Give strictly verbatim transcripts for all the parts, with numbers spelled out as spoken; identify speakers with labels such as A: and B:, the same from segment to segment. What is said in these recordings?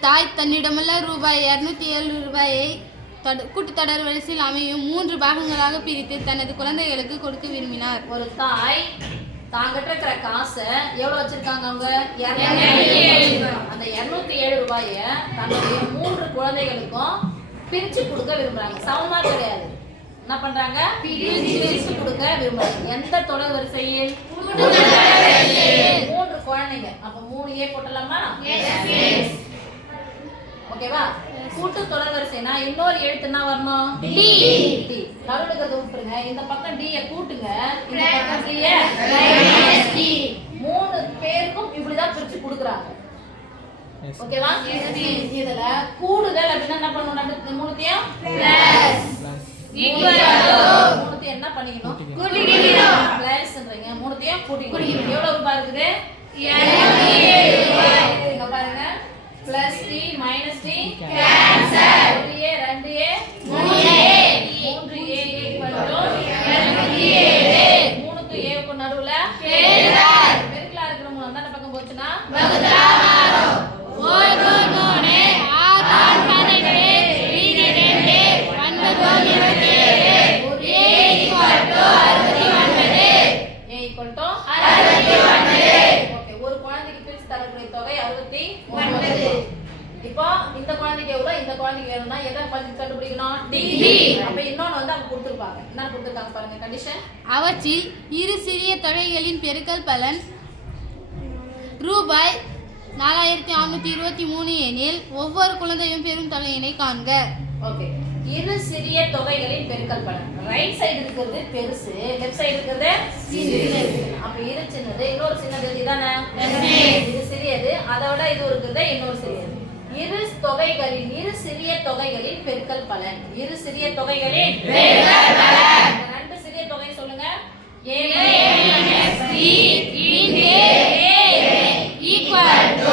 A: தாய் தன்னிடமுள்ள ரூபாய் இருநூத்தி ஏழு ரூபாயை கூட்டுத்தொடர் வரிசையில் அமையும் மூன்று பாகங்களாக பிரித்து தனது குழந்தைகளுக்கு கொடுக்க விரும்பினார்.
B: ஒரு தாய் தாங்கிட்ட இருக்கிற காசை எவ்வளவு வச்சிருக்காங்க? அவங்க அந்த இருநூத்தி ஏழு ரூபாய தன்னுடைய மூன்று குழந்தைகளுக்கும் பிரிச்சு கொடுக்க விரும்புறாங்க. சமமா கிடையாது, என்ன பண்றாங்க? பிரிச்சு கொடுக்க விரும்புறாங்க. எந்த தொடர் வரிசையில்? மூன்று குழந்தைங்க. அப்ப மூணு ஏ போட்டலாமா? ஓகேவா? கூட்டு தொடர் வரிசைனா இன்னொரு எழுத்து என்ன வரணும்? டி. டி. நடுவுல இருக்கிறத விட்டுருங்க. இந்த பக்கம் டி ய கூட்டுங்க, இந்த பக்கம் டி ய மைனஸ் டி. மூணு பேருக்கும் இப்படி தான் பிரிச்சு கொடுக்கறாங்க. ஓகேவா? இதுல கூடுதல் அப்படினா என்ன பண்ணனும்? ரெண்டு மூணுத்தையும் பிளஸ் ஈக்குவல் டு மூணுத்தையும் என்ன பண்ணிக்கணும்? கூட்டிக்கணும். பிளஸ்ன்றீங்க, மூணுத்தையும் கூட்டிக்கணும். எவ்வளவு ரூபாய் இருக்குது? இருநூத்தி ஏழு ரூபாய். இங்க பாருங்க, plus T minus T cancel. ஒரு ஏ ரெண்டு ஏ மூணு ஏ மூன்று ஏ ஈக்குவல் டு இருநூத்தி ஏழு. மூணுக்கு ஏ க்கு நடுவுல பெருக்கல். பெருக்கலா இருக்கிற மூணு அந்த பக்கம் போச்சுனா வகுத்தலா மாறும்.
A: ஓய் கோனே ஆதான் பன்னெண்டு மீதி ரெண்டு ஒன்பது இருபத்தி ஏழு.
B: ஏ ஈக்குவல் டு அறுபத்தி ஒன்பது. ஏ ஈக்குவல் டு அறுபத்தி ஒன்பது. ஓகே, ஒரு குழந்தைக்கு பிரிச்சு தரக்கூடிய தொகை அறுபத்தி ஒன்பது. இப்போ இந்த குழந்தைக்கு எவ்வளவு, இந்த குழந்தைக்கு வேணும்னா எதை பத்தி கண்டுபிடிக்கணும்? டி. அப்ப இன்னொன்னு வந்து அவங்க கொடுத்திருப்பாங்க. என்ன கொடுத்திருக்காங்க பாருங்க கண்டிஷன்.
A: அவற்றில் இரு சிறிய தொகைகளின் பெருக்கல் பலன் ரூபாய் நாலாயிரத்தி அறுநூத்தி இருபத்தி மூணு எனில் ஒவ்வொரு குழந்தையும் பெரும் தொகையினை காண்க.
B: ஓகே, இரு சிறிய தொகைகளின் பெருக்கல் பலன். ரைட் சைடு இருக்கிறது பெருசு, லெஃப்ட் சைடு இருக்கிறது சின்னது. அப்ப இரு சின்னது, இன்னொரு சின்னது இதுதானே? இது சிறியது, அதோட இது இருக்குது இன்னொரு சிறியது. இரு தொகைகளின் இரு சிறிய தொகைகளின் பெருக்கல் பலன். இரு சிறிய தொகைகளின் பெருக்கல் பலன். ரெண்டு சிறிய தொகை சொல்லுங்க. a minus b into a equal to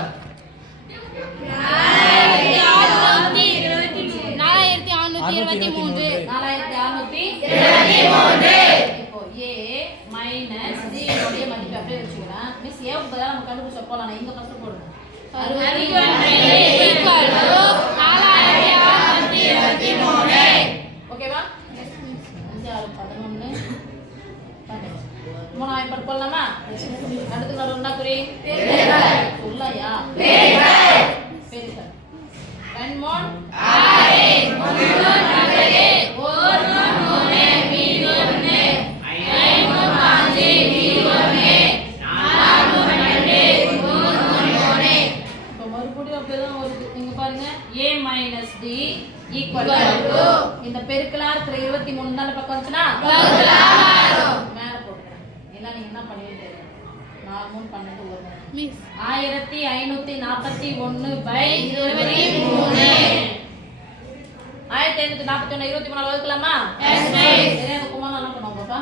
A: நாலாயிரத்தி அறுநூத்தி இருபத்தி மூன்று.
B: நாலாயிரத்தி அறுநூத்தி இருபத்தி மூன்று. இப்போ a minus d உடைய மதிப்பு அப்படியே வச்சுக்கலாம். மிஸ் a க்கு பதிலா நம்ம கண்டுபிடிச்ச போலாம். நான் இங்க ஃபர்ஸ்ட் போடுங்க. அறுபத்தி ஒன்பது
A: equal to நாலாயிரத்தி அறுநூத்தி இருபத்தி மூன்று.
B: ஓகேவா? அஞ்சு ஆறு பதினொன்று பன்னெண்டு. மூணாயிரம் பட் போடலாமா? அடுத்து நடுவுல என்ன குறி? பெருக்கல். சொல்லயா? பெருக்கல். பெருக்கல். ரெண்டு மூணு ஆறு மூணு நாலு ஒரு மூணு மீதி ஒன்று ஐந்து அஞ்சு மீதி ஒன்று நாலு ரெண்டு மூணு மூணு. இப்போ மறுபடியும் அப்படிதான் வருது. இங்க பாருங்க, a minus d equal to இந்த பெருக்கலா இருக்கிற இருபத்தி மூணு தான பக்கம் வந்துச்சுனா வகுத்தலா மாறும். மேல போடுங்க. எல்லாம் நீங்க என்ன பண்ணுவீங்க? நாலு மூணு பன்னெண்டு வரும்.
A: மிஸ்
B: ஆயிரத்தி ஐநூத்தி நாற்பத்தி ஒன்று பை இருபத்தி மூணு. ஆயிரத்தி ஐநூத்தி நாற்பத்தி ஒன்று இருபத்தி மூணு வகுக்கலாமா? Yes miss. என்ன குமார் என்ன பண்ணுவாங்க பாப்பா?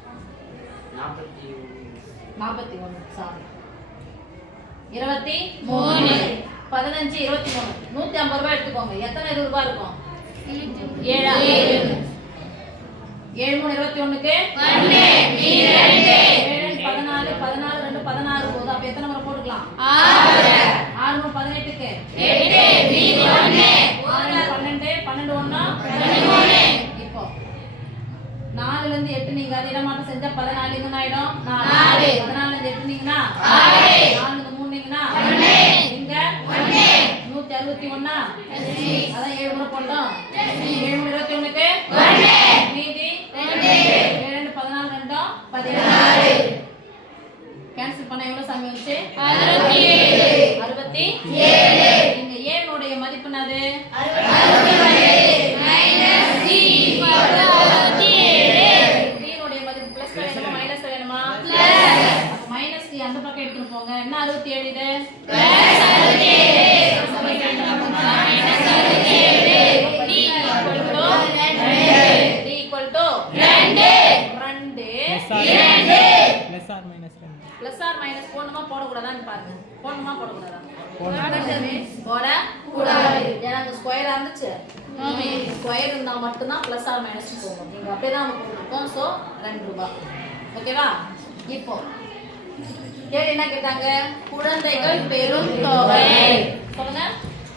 B: நாற்பத்தி ஒன்று சாரி இருபத்தி மூணு. பதினஞ்சு இருபத்தி மூணு நூத்தி ஐம்பது ரூபாய் எடுத்துக்கோங்க. எத்தனை இருபது ரூபாய் இருக்கும்? ஏழா? ஏழு மூணு இருபத்தி ஒண்ணுக்கு பதினாலு பதினாலு ரெண்டு பதினாறு போகுது. அப்ப எத்தனை முறை போட்டுக்கலாம்? ஆறு மூணு பதினெட்டுக்கு பன்னெண்டு பன்னெண்டு ஒண்ணா இப்போ நாலுல இருந்து எட்டு நீங்க அது இடமாட்டம் செஞ்சா பதினாலு இங்க ஆயிடும். நாலு பதினாலுல இருந்து எட்டு நீங்கன்னா நாலு மூணு நீங்கன்னா இங்க நூத்தி அறுபத்தி ஒண்ணா அதான் ஏழு முறை போட்டோம். ஏழு மூணு இருபத்தி ஒண்ணுக்கு மீதி ஏழு பதினாலு ரெண்டும் பதினாறு. கேன்சல் பண்ண எவ்வளவு சாமி வந்துச்சு?
A: அறுபத்தி ஏழு.
B: அறுபத்தி ஏழு. இங்க ஏனுடைய மதிப்பு என்னது? மைனஸ் வேணுமா? மைனஸ் டி அந்த பக்கம் எடுத்துட்டு போங்க. என்ன அறுபத்தி ஏழு இது? பிளஸ் ஆர் மைனஸ் போடணுமா போடக்கூடாதான்னு பாருங்க. போடணுமா போடக்கூடாதா? போடக்கூடாது. ஏன்னா அந்த ஸ்கொயரா இருந்துச்சு. ஸ்கொயர் இருந்தா மட்டும்தான் பிளஸ் ஆர் மைனஸ் போகும். நீங்க அப்படியே தான் நம்ம போட்டுருக்கோம். ஸோ ரெண்டு ரூபாய். ஓகேவா? இப்போ கேள்வி என்ன கேட்டாங்க? குழந்தைகள் பெரும் தொகை சொல்லுங்க.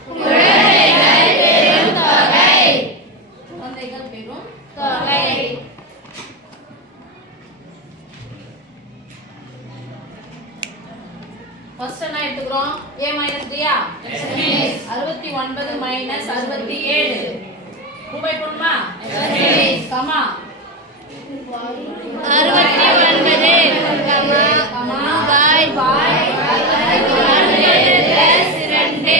B: அறுபத்தி ஒன்பது மைனஸ் அறுபத்தி ஏழு ரூபாய் போடணுமா கமா
A: அறுபத்தி ஒன்பது கமா
B: கமா
A: ரூபாய்
B: பாய்
A: பிளஸ் இரண்டு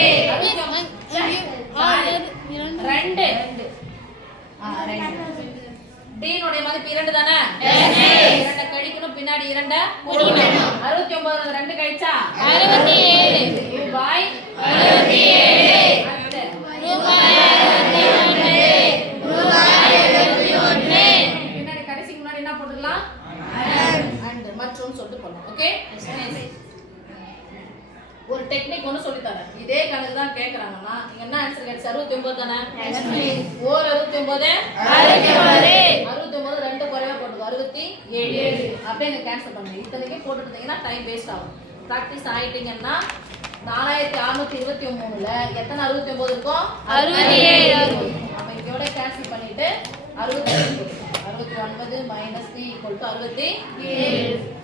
B: ரெண்டு ஆ ரெண்டு டீனுடைய மதிப்பு இரண்டு தானே இரண்டை கழிக்கணும் பின்னாடி இரண்டை கூட்டணும் அறுபத்தி ஒன்பதுல ரெண்டு கழிச்சா
A: அறுபத்தி ஏழு
B: ரூபாய்
A: அறுபத்தி ஏழு
B: அடுத்து.
A: ரூபாய் அறுபத்தி ஒன்று ரூபாய் எழுபத்தி ஒன்று
B: பின்னாடி கடைசிக்கு முன்னாடி என்ன போட்டுக்கலாம் அண்ட் மற்றும் சொல்லிட்டு போடணும் ஓகே ஒரு டெக்னிக் ஒன்று சொல்லி தரேன் இதே கணக்கு தான் கேட்குறாங்கன்னா நீங்க என்ன ஆன்சர் கிடைச்சு அறுபத்தி ஒன்பது தானே ஓர் அறுபத்தி ஒன்பது
A: அறுபத்தி ஒன்பது
B: அறுபத்தி ஒன்பது ரெண்டு குறைவா போட்டுக்கோ அறுபத்தி ஏழு அப்படியே எனக்கு கேன்சல் பண்ணுங்க இத்தனைக்கே போட்டுருந்தீங்கன்னா டைம் வேஸ்ட் ஆகும் ப்ராக்டிஸ் ஆயிட்டீங்கன்னா நாலாயிரத்தி அறுநூத்தி இருபத்தி மூணுல எத்தனை அறுபத்தி ஒன்பது இருக்கும்
A: அறுபத்தி ஏழு
B: நம்ம இதோட கேன்சல் பண்ணிட்டு அறுபத்தி அறுபத்தி ஒன்பது மைனஸ் த்ரீ ஈக்குவல் டு அறுபத்தி ஏழு